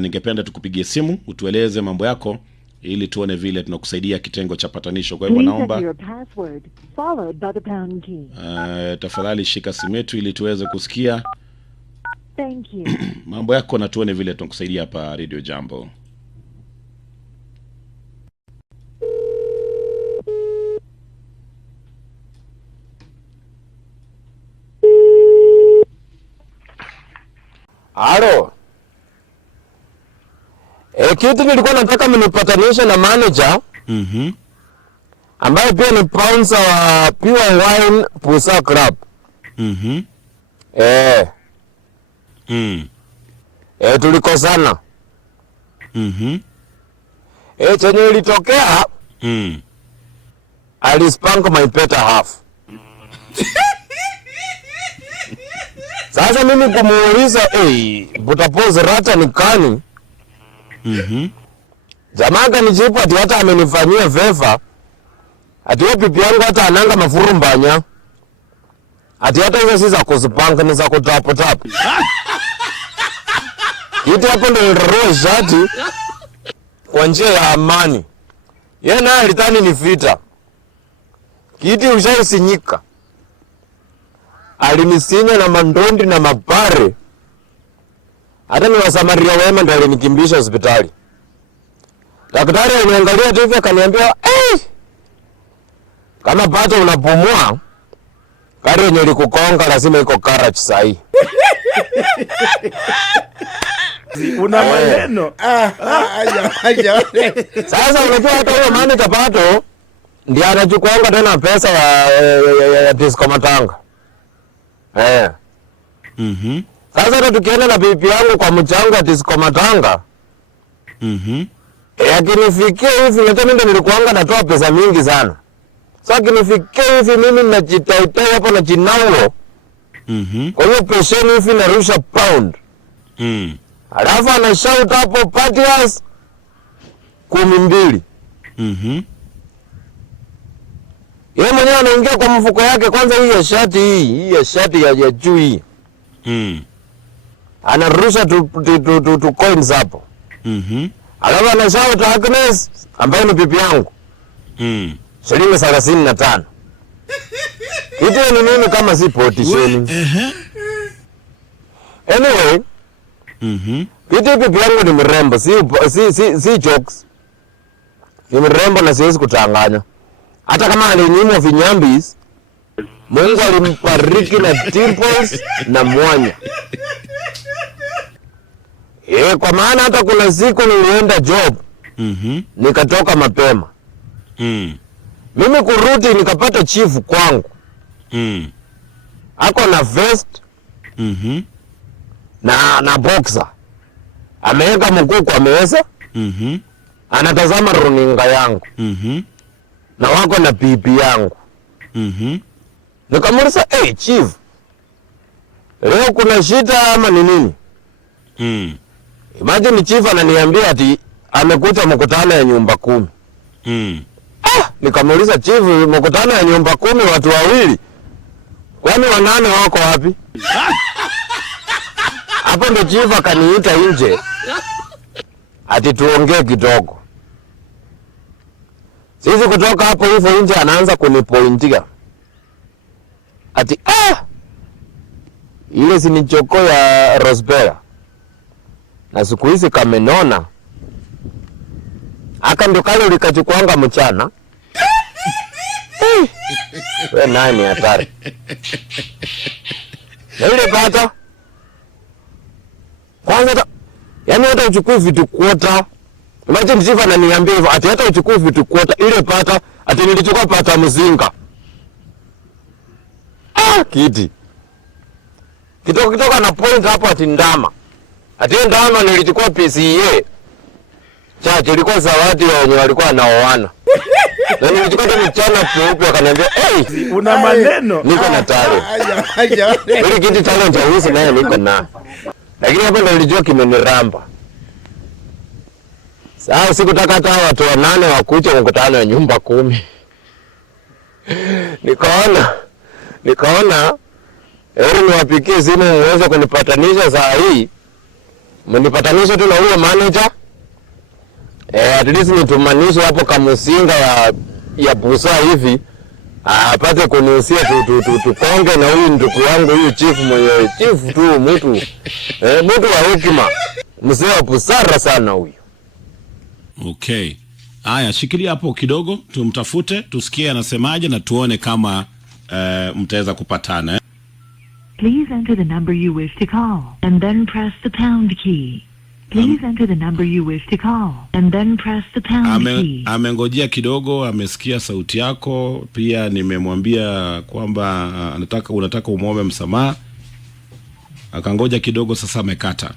Ningependa tukupigie simu utueleze mambo yako ili tuone vile tunakusaidia kitengo cha patanisho. Kwa hivyo naomba tafadhali shika simu yetu ili tuweze kusikia mambo yako na tuone vile tunakusaidia hapa Radio Jambo. Halo. Kitu nilikuwa nataka mnipatanishe na manager. Ambaye pia ni sponsor wa Pure Wine Pusa Club. Tulikosana. Chenye ilitokea. Alispank my better half. Sasa mimi kumuuliza, butapose rata ni kani? Jamaa kanijibu ati hata amenifanyia favor. Ati pipi yangu hata ananga mafurumbanya. Ati hata hizo si za kuzipanka ni za kutapo tapo. Kitu hapo ndio roho shati kwa njia ya amani. Yeye naye alitani ni vita. Kitu ushasinyika. Alinisinya na mandondi na mapare. Hata ni wasamaria wema ndio alinikimbisha hospitali. Daktari aliniangalia tu hivi akaniambia, kama pato unapumua, gari yenye likukonga lazima iko garage sahi. Una maneno. Sasa unajua hata huyo manager pato ndiye anachukuanga tena pesa ya Disco Matanga. Sasa hata tukienda na pipi yangu kwa mchango wa Disco Matanga. Akinifikia hivi hata mimi nilikuanga natoa pesa mingi sana. Sasa akinifikia hivi mimi najitaitai hapo na jinaulo. Kwa hiyo pesheni hivi narusha pound. Alafu ana shout hapo partiers 12. Yeye mwenyewe anaingia kwa mfuko yake kwanza hii ya shati ya juu hii. Anarusha tu coins hapo. Alafu ana shout Agnes ambaye ni pipi yangu. Shilingi 35. Kitu ni nini kama si potisheni? Anyway. Kitu pipi yangu ni mrembo, si jokes. Ni mrembo na siwezi kutanganya. Hata kama alinyimwa vinyambis, Mungu alimbariki na dimples na mwanya. Kwa maana hata kuna siku nilienda job. Nikatoka mapema. Mimi kurudi nikapata chief kwangu. Ako na vest. Na boxer. Ameweka mguu kwa meza. Anatazama runinga yangu. Na wako na pipi yangu. Nikamuuliza, chief, leo kuna shida ama ni nini? Imagine chief ananiambia ati amekuta mkutano ya nyumba 10. Nikamuuliza chief, mkutano ya nyumba 10 watu wawili? Kwani wanane wako wapi? Hapo ndo chief akaniita nje. Ati tuongee kidogo. Sisi kutoka hapo hivyo nje anaanza kunipointia. Ati ile si ni choko ya Rosbera. Na siku hizi kamenona. Aka ndo kale ulikachukuanga mchana. We nani hatari. Na ile pata. Kwanza yaani hata uchukue vitu kuota. Imagine chief ananiambia hivyo ati hata uchukue vitu kuota ile pata ati nilichukua pata mzinga. Kiti. Kitoka na point hapo ati ndama. Ati ndama nilichukua PCA. Chache ilikuwa zawadi ya wenye walikuwa wanaoana. Na nilichukua tu mchana peupe akaniambia, una maneno. Niko na talent. Ile kiti talent ya usi naye niko na. Lakini hapo ndo nilijua kimeniramba. Sasa sikutaka hata watu 8 wakuche mkutano ya nyumba 10. Nikaona niwapikie simu muweze kunipatanisha saa hii. mnipatanishe tu na huyo manager. At least nitumanishe hapo Kamusinga ya busa hivi. Apate kuniusia tukonge na huyu ndugu yangu huyu chief mwenyewe. Chief tu mtu. Mtu wa hekima. Mzee wa busara sana huyu. Okay. Haya, shikilia hapo kidogo, tumtafute, tusikie anasemaje na tuone kama mtaweza kupatana. Please enter the number you wish to call and then press the pound key. Please enter the number you wish to call and then press the pound key. Amengojea kidogo, amesikia sauti yako, pia nimemwambia kwamba unataka umuombe msamaha. Akangoja kidogo, sasa amekata.